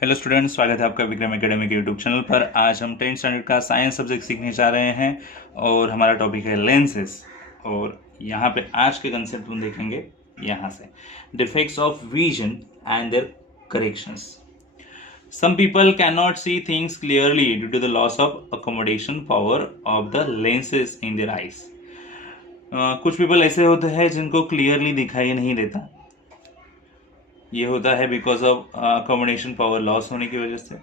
Hello students, स्वागत है आपका विक्रम एकेडमी के यूट्यूब चैनल पर। आज हम 10th स्टैंडर्ड का साइंस सब्जेक्ट सीखने जा रहे हैं और हमारा टॉपिक है लेंसेज। और यहाँ पे आज के कंसेप्ट हम देखेंगे यहाँ से defects of vision and their corrections. Some people can not see things clearly due to the loss of accommodation power of the lenses in their eyes. कुछ पीपल ऐसे होते हैं जिनको क्लियरली दिखाई नहीं देता। ये होता है because of accommodation power loss होने की वजह से।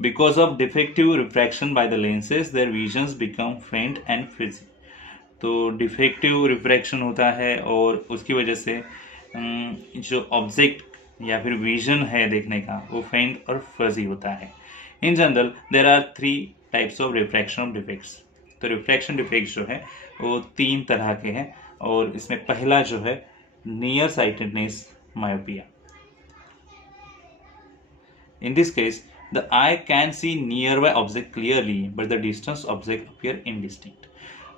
Because of defective refraction by the lenses their visions become faint and fuzzy. तो डिफेक्टिव रिफ्रैक्शन होता है और उसकी वजह से जो ऑब्जेक्ट या फिर विजन है देखने का वो फेंट और फजी होता है। In general there are 3 types of refraction of defects. तो रिफ्रैक्शन डिफेक्ट्स जो है वो 3 तरह के हैं और इसमें पहला जो है near sightedness myopia. In this case, the eye can see nearby object clearly, but the distance object appear indistinct.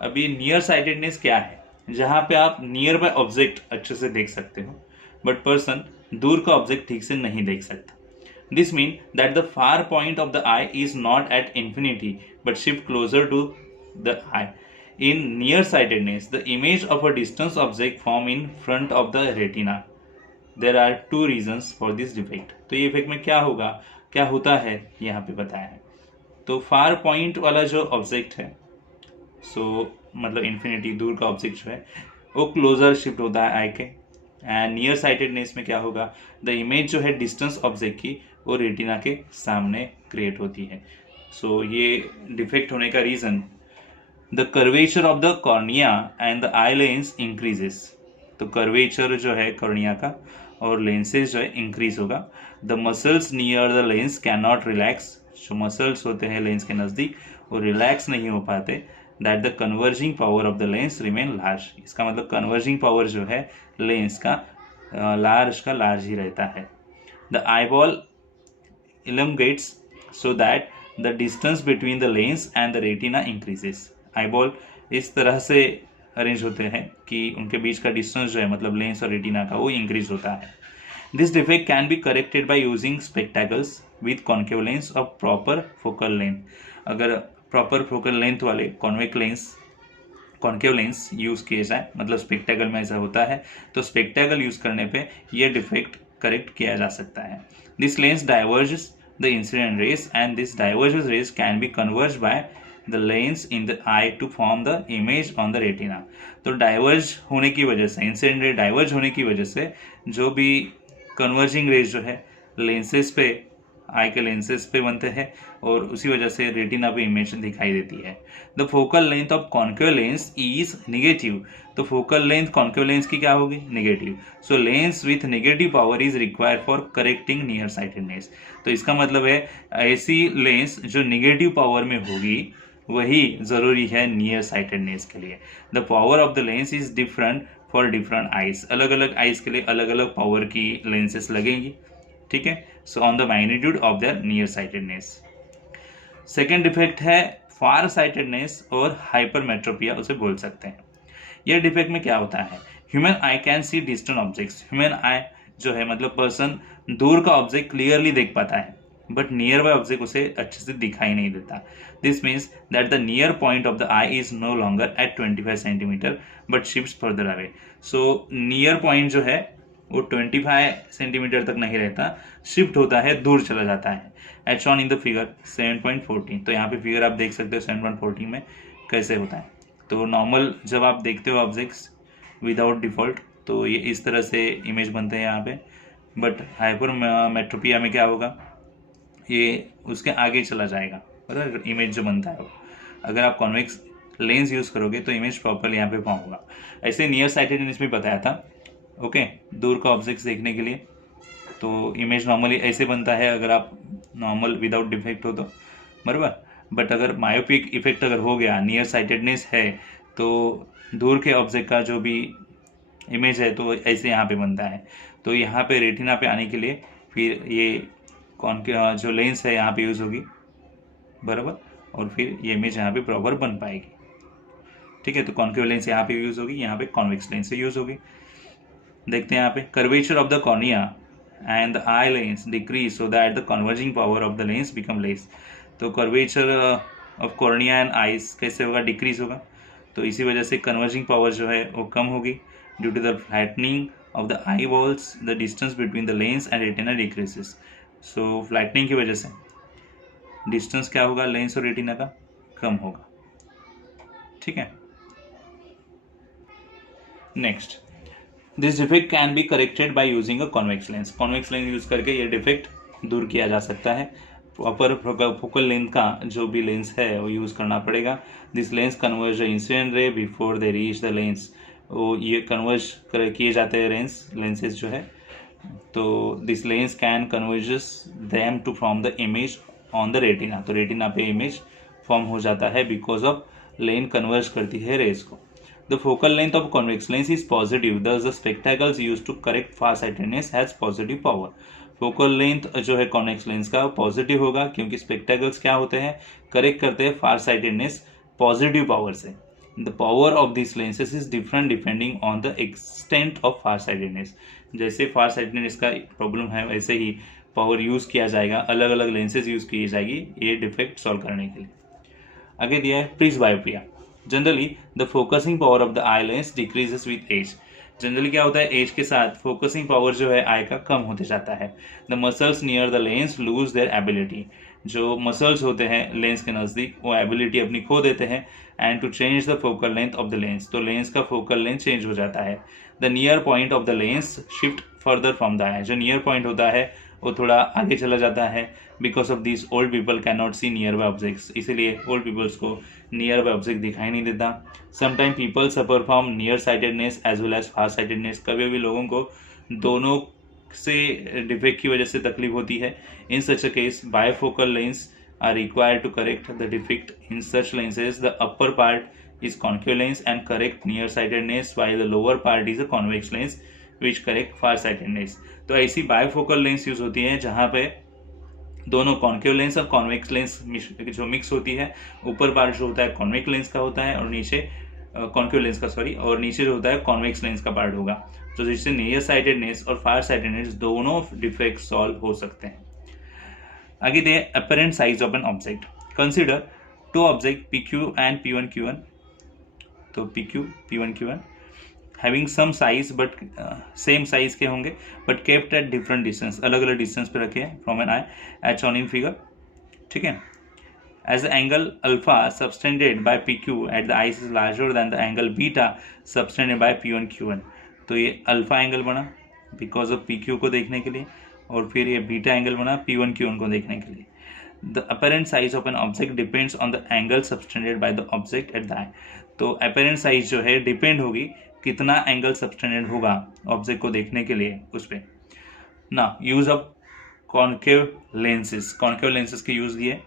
अब ये नियर साइटेडनेस क्या है? जहाँ पे आप नियर बाय ऑब्जेक्ट अच्छे से देख सकते हो बट पर्सन दूर का ऑब्जेक्ट ठीक से नहीं देख सकता। This mean that the far point of the eye is not at infinity but shift closer to the eye. In nearsightedness, the image of a distance object form in front of the retina. There are 2 reasons for this defect. तो ये effect में क्या होगा, क्या होता है यहाँ पे बताया है। तो फार पॉइंट वाला जो ऑब्जेक्ट है मतलब इन्फिनिटी दूर का ऑब्जेक्ट जो है वो क्लोजर शिफ्ट होता है आई के। एंड नियर साइटेडनेस में क्या होगा, द इमेज जो है डिस्टेंस ऑब्जेक्ट की वो रेटिना के सामने क्रिएट होती है। ये डिफेक्ट होने का reason the curvature of the cornea and the eye lens increases. तो कर्वेचर जो है कॉर्निया का और लेंसेज जो है इंक्रीज होगा। The muscles near the lens can not relax. जो मसल्स होते हैं लेंस के नज़दीक वो रिलैक्स नहीं हो पाते। That the converging power of the lens remain large. इसका मतलब कन्वर्जिंग पावर जो है लेंस का लार्ज ही रहता है। The eyeball elongates so that the distance between the lens and the retina increases. Eyeball इस तरह से अरेंज होते हैं कि उनके बीच का डिस्टेंस जो है मतलब लेंस और रेटिना का वो इंक्रीज होता है। This defect can be corrected by using spectacles with concave lens और प्रॉपर फोकल लेंथ। अगर प्रॉपर फोकल लेंथ वाले कॉन्केव लेंस यूज किए जाए मतलब स्पेक्टैकल में ऐसा होता है तो स्पेक्टैकल यूज करने पे ये डिफेक्ट करेक्ट किया जा सकता है। This lens diverges the incident rays and this divergent rays can be converged by the lens in the eye to form the image on the retina. तो डाइवर्ज होने की वजह से इंसिडेंट रे डाइवर्ज होने की वजह से जो भी कन्वर्जिंग रेज जो है लेंसेज पे आई के लेंसेज पे बनते हैं और उसी वजह से रेटिना पे इमेज दिखाई देती है। The focal length of concave lens is negative. तो फोकल लेंथ कॉन्केव लेंस की क्या होगी, negative. So lens with negative power is required for correcting near sightedness. तो इसका मतलब है ऐसी लेंस जो निगेटिव पावर में होगी वही जरूरी है नियर साइटेडनेस के लिए। The power of the lens is different for different eyes. अलग अलग आइज के लिए अलग अलग पावर की लेंसेस लगेंगी, ठीक है। So on the magnitude of their near sightedness. Second defect है फार साइटेडनेस और हाइपरमेट्रोपिया उसे बोल सकते हैं। यह डिफेक्ट में क्या होता है, human I can see distant objects. Human आई जो है मतलब पर्सन दूर का ऑब्जेक्ट क्लियरली देख पाता है बट नियर बाय ऑब्जेक्ट उसे अच्छे से दिखाई नहीं देता। This means that the near point of the eye is no longer at 25 centimetre but shifts further away. So near point जो है वो 25 सेंटीमीटर तक नहीं रहता, शिफ्ट होता है, दूर चला जाता है। As shown in the figure 7.14। तो यहाँ पे फिगर आप देख सकते हो 7.14 में कैसे होता है। तो नॉर्मल जब आप देखते हो ऑब्जेक्ट्स विदाउट डिफॉल्ट तो ये इस तरह से इमेज बनते हैं यहाँ पे, बट हाइपरमेट्रोपिया में क्या होगा, ये उसके आगे चला जाएगा मतलब इमेज जो बनता है वो। अगर आप कॉन्वेक्स लेंस यूज़ करोगे तो इमेज प्रॉपर यहाँ पे फॉर्म होगा। ऐसे नियर साइटेडनेस में बताया था, ओके दूर का ऑब्जेक्ट्स देखने के लिए। तो इमेज नॉर्मली ऐसे बनता है अगर आप नॉर्मल विदाउट डिफेक्ट हो तो, बराबर। बट अगर मायोपिक इफेक्ट अगर हो गया, नियर साइटेडनेस है, तो दूर के ऑब्जेक्ट का जो भी इमेज है तो ऐसे यहाँ पे बनता है। तो यहाँ पे रेटिना पे आने के लिए फिर ये जो लेंस है यहाँ पे यूज़ होगी, बराबर, और फिर ये इमेज यहाँ पे प्रॉपर बन पाएगी, ठीक है। तो कॉन्केव लेंस यहाँ पे यूज़ होगी, यहाँ पे कॉन्वेक्स लेंस से यूज़ होगी। देखते हैं यहाँ पे curvature of the cornea and the eye length decrease so that the converging power of the lens become less. तो curvature of cornea and eyes कैसे होगा, डिक्रीज होगा, तो इसी वजह से कन्वर्जिंग पावर जो है वो कम होगी. Due to the flattening of the eye balls the distance between the lens and retina decreases. So flattening की वजह से डिस्टेंस क्या होगा लेंस और रेटिना का, कम होगा. ठीक है. Next, this defect can be corrected by using a convex lens. Convex lens use करके ये डिफेक्ट दूर किया जा सकता है. प्रॉपर फोकल लेंथ का जो भी लेंस है वो यूज करना पड़ेगा. This lens converge the incident ray before they reach the lens. वो ये कन्वर्ज किए जाते हैं लेंसेज जो है. तो this lens can converges them to form the image on the retina. तो रेटिना पे इमेज फॉर्म हो जाता है बिकॉज ऑफ लेंस कन्वर्ज करती है रेज को. The focal length of convex lens is positive, thus the spectacles used to correct farsightedness has positive power. Focal length जो है कॉन्वेक्स लेंस का पॉजिटिव होगा क्योंकि स्पेक्टेकल्स क्या होते हैं, करेक्ट करते हैं फार साइटेडनेस पॉजिटिव पावर से. The power of this lenses is different depending on the extent of far sightedness. जैसे फार साइटेडनेस का प्रॉब्लम है वैसे ही पावर यूज किया जाएगा, अलग अलग लेंसेज यूज की जाएगी ये डिफेक्ट सॉल्व करने के लिए. आगे दिया है presbyopia. Generally the focusing power of the eye lens decreases with age. Generally क्या होता है, एज के साथ फोकसिंग पावर जो है आई का कम होते जाता है. The muscles near the lens lose their ability. जो मसल्स होते हैं लेंस के नज़दीक वो एबिलिटी अपनी खो देते हैं. And to change the focal length of the lens, तो लेंस का फोकल लेंथ चेंज हो जाता है. The near point of the lens shift further from the eye. जो नियर पॉइंट होता है वो थोड़ा आगे चला जाता है. Because of this old people can not see nearby objects. इसीलिए ओल्ड पीपल्स को नियर बाय ऑब्जेक्ट दिखाई नहीं देता. Sometime people suffer from nearsightedness as well as farsightedness. कभी भी लोगों को दोनों से डिफेक्ट की वजह से तकलीफ होती है. In such a case bifocal lens are required to correct the defect. In such lenses the upper part is concave lens and correct near sightedness while the lower part is a convex lens which correct far sightedness. तो ऐसी bifocal lens use होती है जहाँ पे दोनों concave lens और convex lens जो mix होती है. ऊपर पार्ट जो होता है कॉन्वेक्स लेंस का होता है और नीचे कॉन्केव लेंस का और नीचे जो होता है कॉन्वेक्स लेंस का पार्ट होगा. तो जिससे नियर साइटेडनेस और फार साइटेडनेस दोनों डिफेक्ट सॉल्व हो सकते हैं. आगे the apparent size of an object. Consider two object PQ and P1Q1. तो PQ P1Q1 having some size but same size के होंगे but kept at different distance. अलग अलग डिस्टेंस पे रखे हैं from an eye as shown in figure. ठीक है. As the angle alpha subtended by PQ at the eyes is larger than the angle beta subtended bye P1Q1. तो ये alpha angle बना बिकॉज ऑफ PQ को देखने के लिए और फिर ये बीटा एंगल बना P1Q1 को देखने के लिए. The apparent size of an object depends on the angle subtended by the object at the eye. तो अपरेंट साइज जो है डिपेंड होगी कितना एंगल सबटेंडेड होगा ऑब्जेक्ट को देखने के लिए उस पर. ना use of concave lenses. Concave lenses के यूज दिए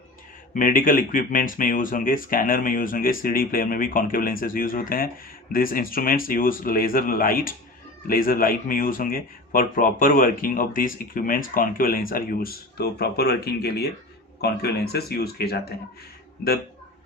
मेडिकल इक्विपमेंट्स में यूज होंगे, स्कैनर में यूज होंगे, CD प्लेयर में भी कॉन्केव लेंसेज यूज होते हैं. This instruments use laser light में यूज होंगे. For proper working of this equipments concave lens are use. तो प्रॉपर वर्किंग के लिए कॉन्केव लेंसेज यूज किए जाते हैं. The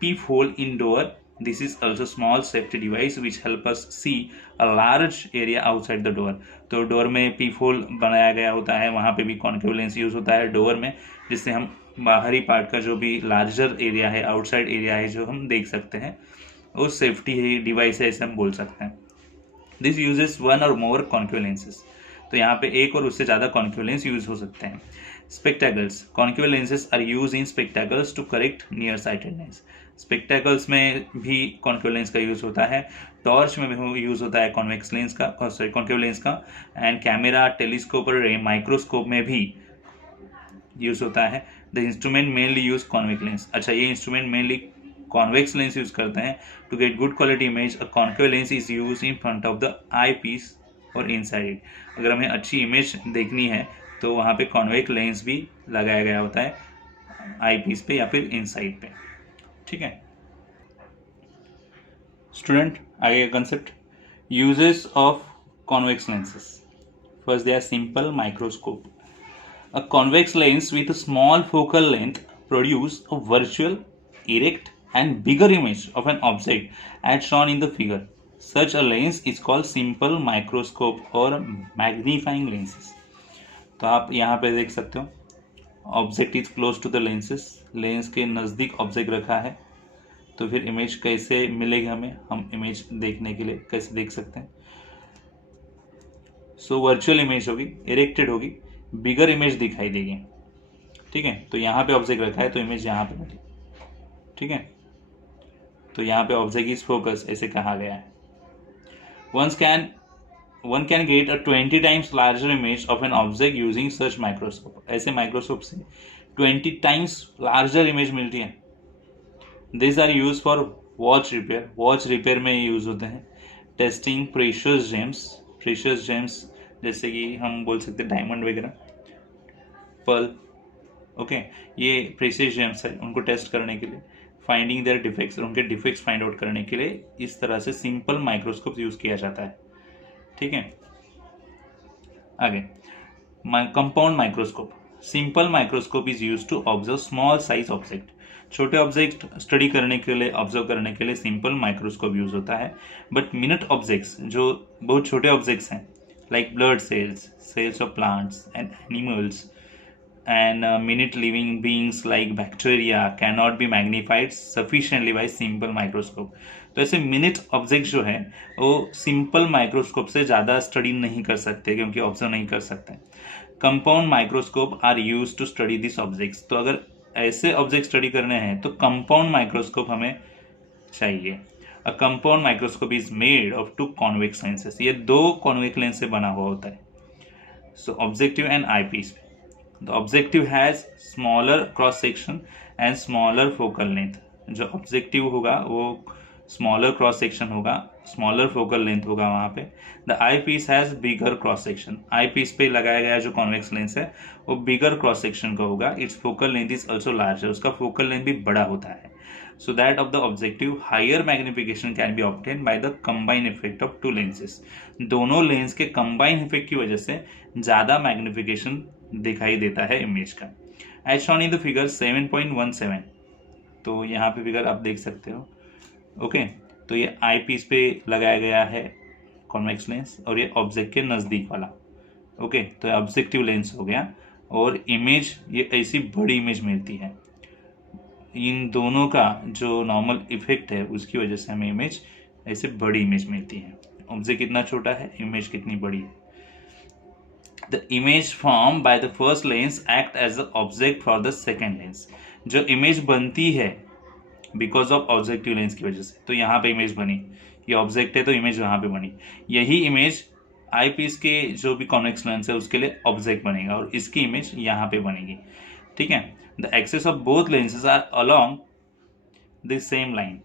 peephole in door. This is also small safety device which help us see a large area outside the door. तो door में पीप whole बनाया गया होता है, वहाँ पे भी कॉन्केव लेंस यूज होता है डोर में, जिससे हम बाहरी पार्ट का जो भी लार्जर एरिया है, आउटसाइड एरिया है जो हम देख सकते हैं, उस सेफ्टी डिवाइस है ऐसे हम बोल सकते हैं. दिस यूजेस वन और मोर कॉन्केव लेंसेज. तो यहाँ पे एक और उससे ज़्यादा कॉन्केव लेंस यूज हो सकते हैं. Spectacles. Concave lenses are use in spectacles to correct near sightedness. Spectacles में भी कॉन्केव लेंस का यूज होता है. टॉर्च में भी यूज होता है कॉन्वेक्स लेंस का, कॉन्केव लेंस का. एंड कैमरा, टेलीस्कोप और माइक्रोस्कोप में भी यूज होता है. The instrument mainly use convex lens. अच्छा, ये instrument mainly convex lens use करते हैं. To get good quality image a concave lens is use in front of the eyepiece और इनसाइड इट. अगर हमें अच्छी इमेज देखनी है तो वहाँ पे कॉन्वेक्स लेंस भी लगाया गया होता है आई पीस पे या फिर इनसाइड पे. ठीक है स्टूडेंट. आगे का concept uses of convex lenses. First they are simple microscope. A convex lens with a small focal length produce a virtual, erect and bigger image of an object as shown in the figure. Such a lens is called simple microscope और magnifying lenses. तो आप यहाँ पे देख सकते हो object is close to the lenses, lens के नज़दीक ऑब्जेक्ट रखा है। तो फिर इमेज कैसे मिलेगी हमें, हम इमेज देखने के लिए कैसे देख सकते हैं। सो वर्चुअल इमेज होगी, इरेक्टेड होगी, बिगर इमेज दिखाई देगी। ठीक है, तो यहाँ पे ऑब्जेक्ट रखा है तो इमेज यहाँ पे बनी। ठीक है, तो यहाँ पे ऑब्जेक्ट इज फोकस ऐसे कहा गया है। One can get a 20 times larger image of an object using such microscope. ऐसे माइक्रोस्कोप से 20 times larger image मिलती है। These are used for watch repair. watch repair में यूज होते हैं। टेस्टिंग प्रेशियस जेम्स जैसे कि हम बोल सकते हैं डायमंड वगैरह, पर्ल। ओके, ये प्रेशियस जेम्स है, उनको टेस्ट करने के लिए, फाइंडिंग देयर डिफेक्ट्स, उनके डिफेक्ट्स फाइंड आउट करने के लिए इस तरह से सिंपल माइक्रोस्कोप यूज किया जाता है। ठीक है, आगे compound microscope. Simple microscope is use to observe small size object. छोटे ऑब्जेक्ट स्टडी करने के लिए, ऑब्जर्व करने के लिए सिंपल माइक्रोस्कोप यूज होता है। बट मिनट ऑब्जेक्ट्स, जो बहुत छोटे ऑब्जेक्ट्स हैं, like blood cells of plants and animals and minute living beings like bacteria cannot be magnified sufficiently by simple microscope. तो ऐसे मिनट ऑब्जेक्ट जो है वो सिंपल माइक्रोस्कोप से ज़्यादा स्टडी नहीं कर सकते, क्योंकि ऑब्जर्व नहीं कर सकते। Compound microscope are use to study this objects. तो अगर ऐसे ऑब्जेक्ट स्टडी करने हैं तो कंपाउंड माइक्रोस्कोप हमें चाहिए। A compound microscope is made of 2 convex lenses. ये 2 कॉन्वेक्स लेंस से बना हुआ होता है। सो objective and eyepiece. The objective has smaller cross section and smaller focal length. जो ऑब्जेक्टिव होगा वो स्मॉलर क्रॉस सेक्शन होगा, स्मॉलर फोकल लेंथ होगा वहाँ पे। The eyepiece has bigger cross section. Eyepiece पे लगाया गया जो कॉन्वेक्स लेंस है वो बिगर क्रॉस सेक्शन का होगा। Its focal length is also larger, उसका फोकल लेंथ भी बड़ा होता है। So that of the objective higher magnification can be obtain by the combine effect of 2 lenses. दोनों लेंस के कंबाइन इफेक्ट की वजह से ज़्यादा मैग्निफिकेशन दिखाई देता है इमेज का। As shown in the figure 7.17। तो यहाँ पे फिगर आप देख सकते हो। ओके, तो ये आई पीस पे लगाया गया है कॉन्वेक्स लेंस और ये ऑब्जेक्ट के नज़दीक वाला। ओके, तो ऑब्जेक्टिव लेंस हो गया और इमेज ये ऐसी बड़ी इमेज मिलती है। इन दोनों का जो नॉर्मल इफेक्ट है उसकी वजह से हमें इमेज ऐसे बड़ी इमेज मिलती है। ऑब्जेक्ट कितना छोटा है, इमेज कितनी बड़ी है। The image formed by the first lens act as the object for the second lens. जो इमेज बनती है बिकॉज ऑफ ऑब्जेक्टिव लेंस की वजह से, तो यहाँ पे इमेज बनी, ये ऑब्जेक्ट है तो इमेज यहाँ पे बनी। यही इमेज आई पीस के जो भी कॉन्वेक्स लेंस है उसके लिए ऑब्जेक्ट बनेगा और इसकी इमेज यहाँ पे बनेगी। ठीक है, the axes of both lenses are along the same line.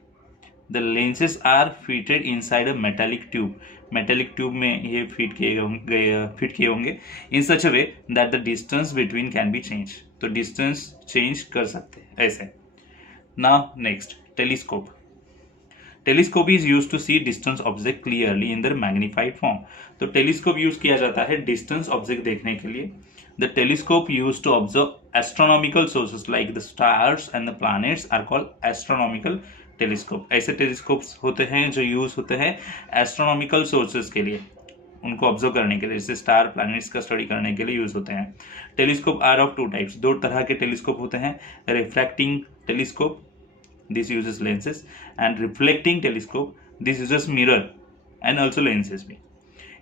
The lenses are fitted inside a metallic tube. Metallic tube में ये फिट किए होंगे in such a way that the distance between can be change. तो distance change कर सकते हैं ऐसे। Now next, telescope. Telescope is use to see distance object clearly in their magnified form. तो टेलीस्कोप यूज किया जाता है डिस्टेंस ऑब्जेक्ट देखने के लिए। The telescope use to observe astronomical sources like the stars and the planets are called astronomical telescope. ऐसे telescopes होते हैं जो यूज होते हैं एस्ट्रोनॉमिकल सोर्सेज के लिए, उनको ऑब्जर्व करने के लिए, जैसे स्टार प्लैनेट्स का स्टडी करने के लिए यूज होते हैं। Telescope are of 2 types. 2 तरह के टेलीस्कोप होते हैं। Refracting telescope, this uses lenses, and reflecting telescope, this uses mirror and also lenses भी।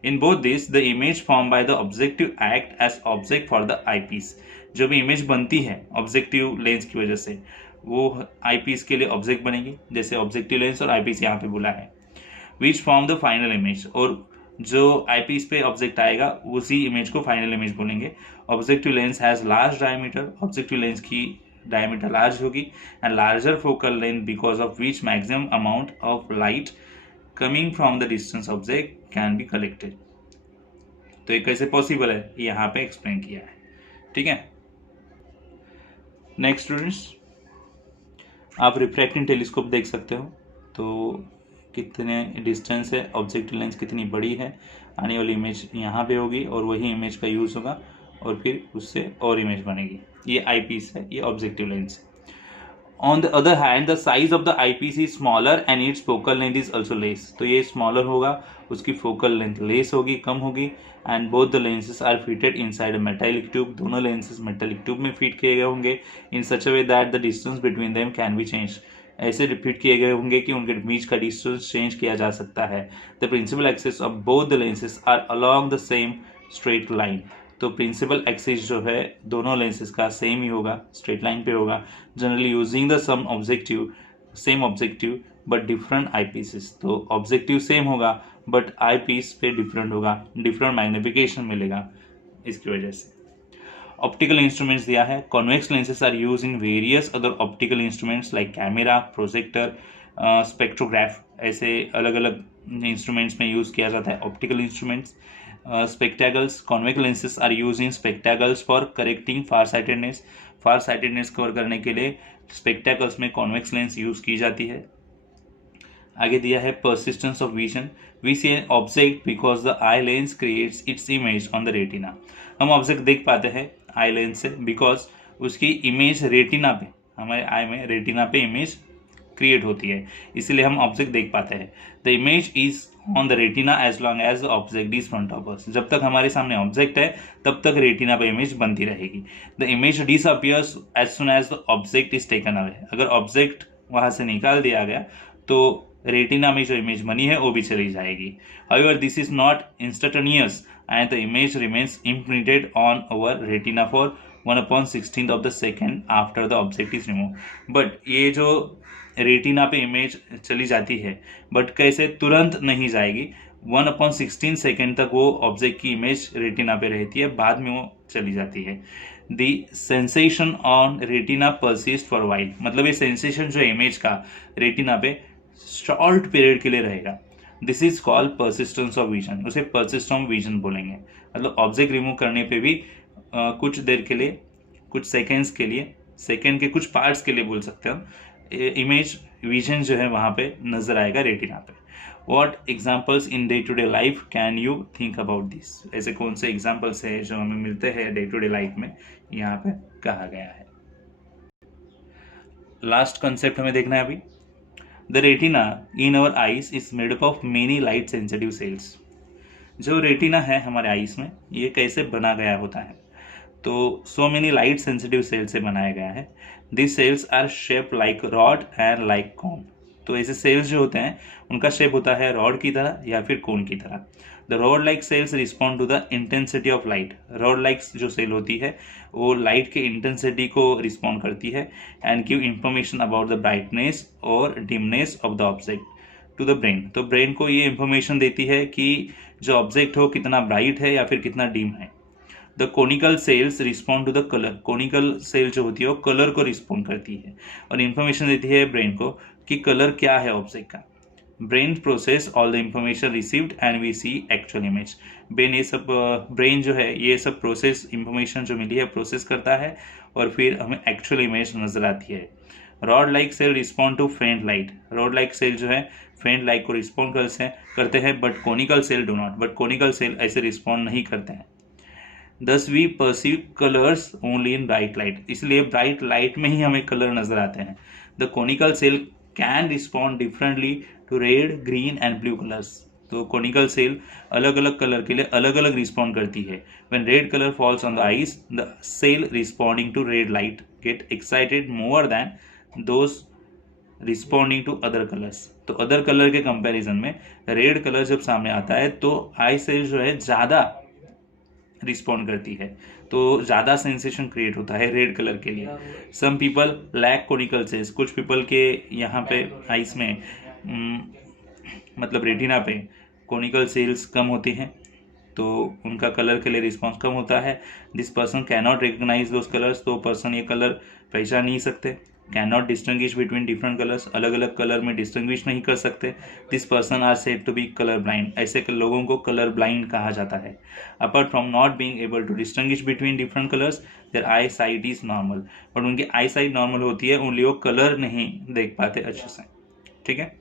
In both this the image form by the objective act as object for the eyepiece. जो भी image बनती है objective lens की वजह से वो आई piece के लिए ऑब्जेक्ट बनेगी, जैसे ऑब्जेक्टिव लेंस और आई पीस यहाँ पे बोला है। Which form the final image, और जो आई पीस पे ऑब्जेक्ट आएगा उसी इमेज को फाइनल इमेज बोलेंगे। Objective lens has large diameter. Objective lens की डायमीटर लार्ज होगी and larger focal length because of which maximum amount of light coming from the distance object can be collected. तो ये कैसे possible है यहाँ पे explain किया है। ठीक है, नेक्स्ट स्टूडेंट्स, आप रिफ्रैक्टिंग टेलीस्कोप देख सकते हो। तो कितने डिस्टेंस है, ऑब्जेक्टिव लेंस कितनी बड़ी है, आने वाली इमेज यहाँ पे होगी और वही इमेज का यूज़ होगा और फिर उससे और इमेज बनेगी। ये आई पीस है, ये ऑब्जेक्टिव लेंस है। On the other hand the size of the eyepiece is smaller and it's focal length is also less. तो ये स्मॉलर होगा, उसकी फोकल लेंथ लेस होगी, कम होगी। And both the lenses are fitted inside a metallic tube. दोनों lenses metallic tube में fit किए गए होंगे in such a way that the distance between them can be change. ऐसे फिट किए गए होंगे कि उनके बीच का डिस्टेंस चेंज किया जा सकता है। The principal axis of both the lenses are along the same straight line. तो प्रिंसिपल एक्सिस जो है दोनों लेंसेज का सेम ही होगा, स्ट्रेट लाइन पे होगा। Generally using the same objective but different eyepieces. तो ऑब्जेक्टिव सेम होगा बट आई पीस पे डिफरेंट होगा, डिफरेंट मैग्निफिकेशन मिलेगा इसकी वजह से। ऑप्टिकल इंस्ट्रूमेंट्स दिया है, convex lenses are use in various other optical instruments like camera, projector, spectrograph. ऐसे अलग अलग इंस्ट्रूमेंट्स में यूज किया जाता है optical instruments. Spectacles, convex lenses are use in spectacles for correcting far sightedness cover करने के लिए स्पेक्टैकल्स में कॉन्वेक्स लेंस यूज की जाती है। आगे दिया है persistence of vision. We see an object because the eye lens creates its image on the retina. हम ऑब्जेक्ट देख पाते हैं आई लेंस से बिकॉज उसकी इमेज रेटिना पे, हमारे आई में रेटिना पे इमेज क्रिएट होती है, इसलिए हम ऑब्जेक्ट देख पाते हैं। The image is on the retina as long as the object is front of us. जब तक हमारे सामने ऑब्जेक्ट है तब तक रेटिना पे इमेज बनती रहेगी। The image disappears as soon as the object is taken away. अगर ऑब्जेक्ट वहां से निकाल दिया गया तो रेटिना में जो इमेज बनी है वो भी चली जाएगी। However this is not instantaneous and the image remains imprinted on our retina for 1/16 of the second after the object is remove. But ये जो रेटिना पे इमेज चली जाती है बट कैसे तुरंत नहीं जाएगी, 1/16 सेकेंड तक वो ऑब्जेक्ट की इमेज रेटिना पे रहती है, बाद में वो चली जाती है। The sensation on retina persist for while. मतलब ये सेंसेशन जो इमेज का रेटिना पे शॉर्ट पीरियड के लिए रहेगा। This is called persistence of vision. उसे परसिस्टेंस ऑफ विजन बोलेंगे। मतलब ऑब्जेक्ट रिमूव करने पे भी कुछ देर के लिए, कुछ सेकेंड्स के लिए, सेकेंड के कुछ पार्ट्स के लिए बोल सकते हैं हम, इमेज विजन जो है वहाँ पे नजर आएगा रेटिना पे। What examples in day to day life can you think about this. ऐसे कौन से एग्जाम्पल्स है जो हमें मिलते हैं डे टू डे लाइफ में, यहाँ पे कहा गया है। लास्ट कंसेप्ट हमें देखना है अभी। The retina in our eyes is made up of many light sensitive sales. जो रेटिना है हमारे आईज में, ये कैसे बना गया होता है, तो so many light sensitive cell से बनाया गया है। This cells are shape like rod and like cone. तो ऐसे सेल्स जो होते हैं उनका शेप होता है रॉड की तरह या फिर कोन की तरह। The rod like cells respond to the intensity of light. Rod like जो सेल होती है वो लाइट के इंटेंसिटी को रिस्पॉन्ड करती है and give information about the brightness और dimness of the object to the brain. तो ब्रेन को ये इंफॉर्मेशन देती है कि जो ऑब्जेक्ट हो कितना ब्राइट है या फिर कितना डिम है। The conical cells respond to the colour. Conical cell जो होती है वो कलर को रिस्पॉन्ड करती है और इन्फॉर्मेशन देती है ब्रेन को कि कलर क्या है ऑब्जेक्ट का। Brain process all the information received and we see actual image. Brain जो है ये सब प्रोसेस इंफॉर्मेशन जो मिली है प्रोसेस करता है और फिर हमें एक्चुअल इमेज नजर आती है। Rod like cell respond to faint light. Rod like cell जो है फेंट लाइट को रिस्पॉन्ड करते हैं but conical cell do not. But conical cell ऐसे रिस्पॉन्ड नहीं करते हैं। Thus we perceive colours only in bright light. इसलिए ब्राइट लाइट में ही हमें कलर नजर आते हैं। The conical cell can respond differently to red, green and blue colours. तो कोनिकल सेल अलग अलग कलर के लिए अलग अलग रिस्पॉन्ड करती है। When red colour falls on the eyes, the cell responding to red light get excited more than those responding to other colours. तो अदर कलर के कंपैरिजन में रेड कलर जब सामने आता है तो आई सेल जो है ज़्यादा रिस्पॉन्ड करती है, तो ज़्यादा सेंसेशन क्रिएट होता है रेड कलर के लिए। Some people lack conical cells. कुछ पीपल के यहाँ पे आइस में मतलब रेटिना पे कोनिकल सेल्स कम होती हैं तो उनका कलर के लिए रिस्पॉन्स कम होता है। This person can not recognise those colours. तो पर्सन ये कलर पहचान नहीं सकते। Can not distinguish between different colours. अलग अलग कलर में डिस्टिंग्विश नहीं कर सकते। This person are said to be colour blind. ऐसे लोगों को कलर ब्लाइंड कहा जाता है। Apart from not being able to distinguish between different colours, their eyesight is normal. But उनकी आई साइट नॉर्मल होती है, ओनली वो कलर नहीं देख पाते अच्छे से। ठीक है।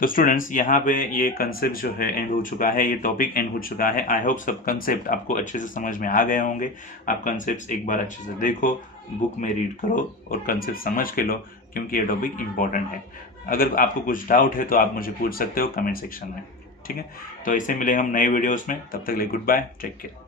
तो स्टूडेंट्स यहाँ पे ये कंसेप्ट जो है एंड हो चुका है, ये टॉपिक एंड हो चुका है। आई होप सब कंसेप्ट आपको अच्छे से समझ में आ गए होंगे। आप कंसेप्ट एक बार अच्छे से देखो, बुक में रीड करो और कंसेप्ट समझ के लो, क्योंकि ये टॉपिक इंपॉर्टेंट है। अगर आपको कुछ डाउट है तो आप मुझे पूछ सकते हो कमेंट सेक्शन में, ठीक है। तो ऐसे मिले हम नए वीडियोस में, तब तक के लिए गुड बाय, टेक केयर।